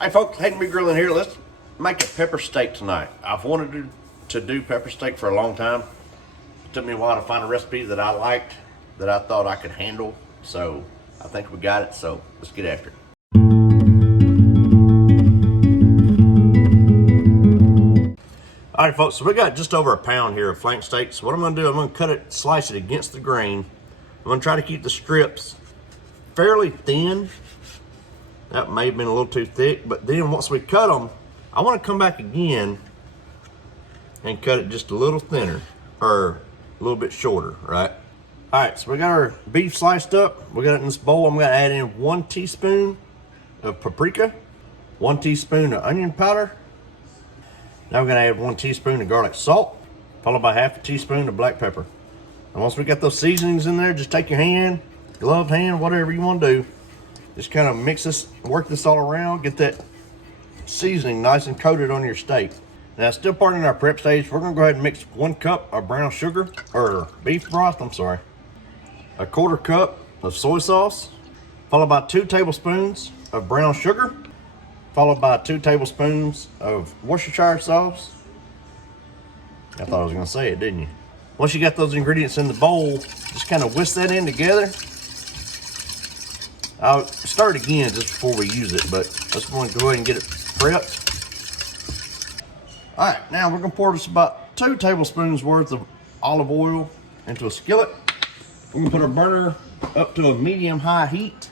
Hey folks, Hayden B Grilling here. Let's make a pepper steak tonight. I've wanted to do pepper steak for a long time. It took me a while to find a recipe that I liked, that I thought I could handle. So I think we got it, so let's get after it. All right folks, so we got just over a pound here of flank steak. So what I'm gonna do, I'm gonna cut it, slice it against the grain. I'm gonna try to keep the strips fairly thin. That may have been a little too thick, but then once we cut them, I want to come back again and cut it just a little thinner, or a little bit shorter, right? All right, so we got our beef sliced up. We got it in this bowl. I'm gonna add in 1 teaspoon of paprika, 1 teaspoon of onion powder. Now we're gonna add 1 teaspoon of garlic salt, followed by ½ a teaspoon of black pepper. And once we got those seasonings in there, just take your hand, gloved hand, whatever you want to do. Just kind of mix this, work this all around, get that seasoning nice and coated on your steak. Now, still part in our prep stage, we're gonna go ahead and mix 1 cup of brown sugar, or beef broth, I'm sorry. 1/4 cup of soy sauce, followed by 2 tablespoons of brown sugar, followed by 2 tablespoons of Worcestershire sauce. I thought I was gonna say it, didn't you? Once you got those ingredients in the bowl, just kind of whisk that in together. I'll stir it again just before we use it, but let's go ahead and get it prepped. All right, now we're gonna pour just about 2 tablespoons worth of olive oil into a skillet. We're gonna put our burner up to a medium-high heat.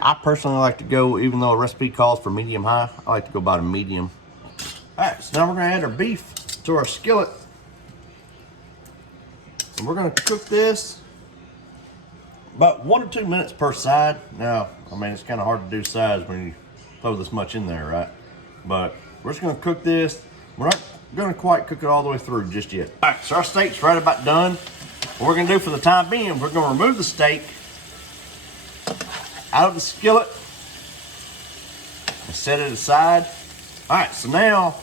I personally like to go, even though a recipe calls for medium-high, I like to go about a medium. All right, so now we're gonna add our beef to our skillet. And we're gonna cook this about 1 to 2 minutes per side. Now, I mean, it's kind of hard to do sides when you throw this much in there, right? But we're just gonna cook this. We're not gonna quite cook it all the way through just yet. All right, so our steak's right about done. What we're gonna do for the time being, we're gonna remove the steak out of the skillet and set it aside. All right, so now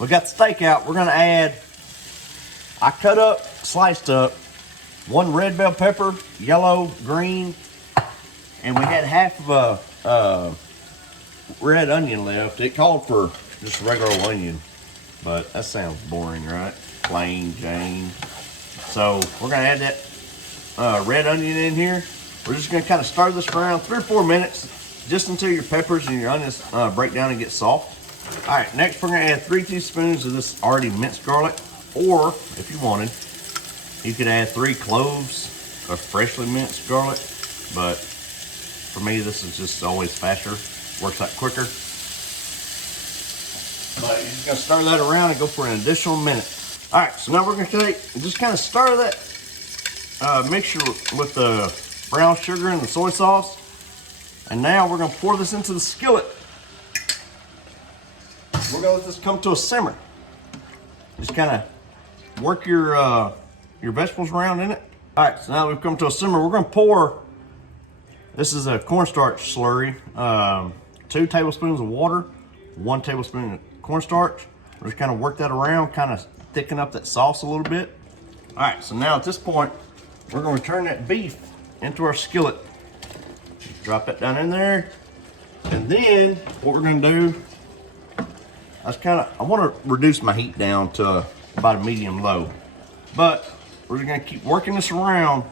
we got the steak out. We're gonna add, I cut up, sliced up, 1 red bell pepper, yellow, green, and we had ½ of a red onion left. It called for just regular onion, but that sounds boring, right? Plain Jane. So we're gonna add that red onion in here. We're just gonna kind of stir this around 3 or 4 minutes, just until your peppers and your onions break down and get soft. All right, next we're gonna add 3 teaspoons of this already minced garlic, or if you wanted, you could add 3 cloves of freshly minced garlic, but for me, this is just always faster, works out quicker. But you're just gonna stir that around and go for an additional minute. All right, so now we're gonna take and just kind of stir that mixture with the brown sugar and the soy sauce. And now we're gonna pour this into the skillet. We're gonna let this come to a simmer. Just kind of work your vegetables around in it. All right, so now we've come to a simmer. We're gonna pour, this is a cornstarch slurry, 2 tablespoons of water, 1 tablespoon of cornstarch. We're just kind of work that around, kind of thicken up that sauce a little bit. All right, so now at this point, we're gonna turn that beef into our skillet. Drop that down in there. And then what we're gonna do, I wanna reduce my heat down to about a medium low. But we're just gonna keep working this around.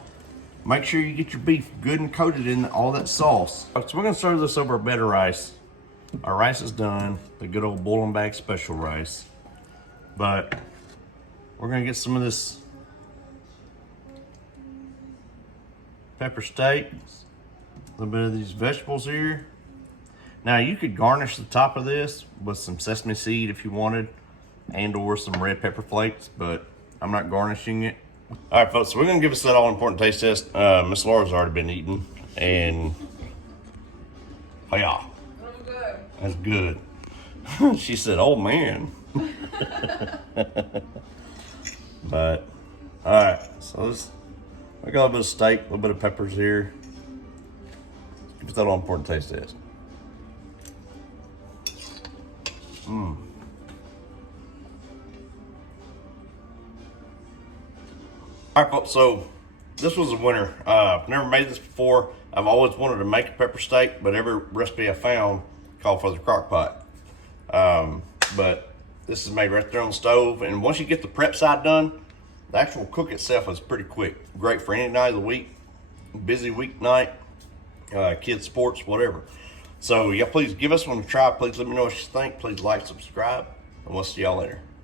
Make sure you get your beef good and coated in all that sauce. So we're gonna serve this over a bed of rice. Our rice is done, the good old boil and bag special rice. But we're gonna get some of this pepper steak, a little bit of these vegetables here. Now you could garnish the top of this with some sesame seed if you wanted, and or some red pepper flakes, but I'm not garnishing it. All right, folks, so we're gonna give us that all-important taste test. Miss Laura's already been eating, and oh yeah, that's good. She said, "Oh man." But all right, so I got a little bit of steak, a little bit of peppers here. Give us that all-important taste test. All right, folks, so this was a winner. I've never made this before. I've always wanted to make a pepper steak, but every recipe I found called for the crock pot. But this is made right there on the stove. And once you get the prep side done, the actual cook itself is pretty quick. Great for any night of the week, busy weeknight, kids sports, whatever. So yeah, please give us one a try. Please let me know what you think. Please like, subscribe, and we'll see y'all later.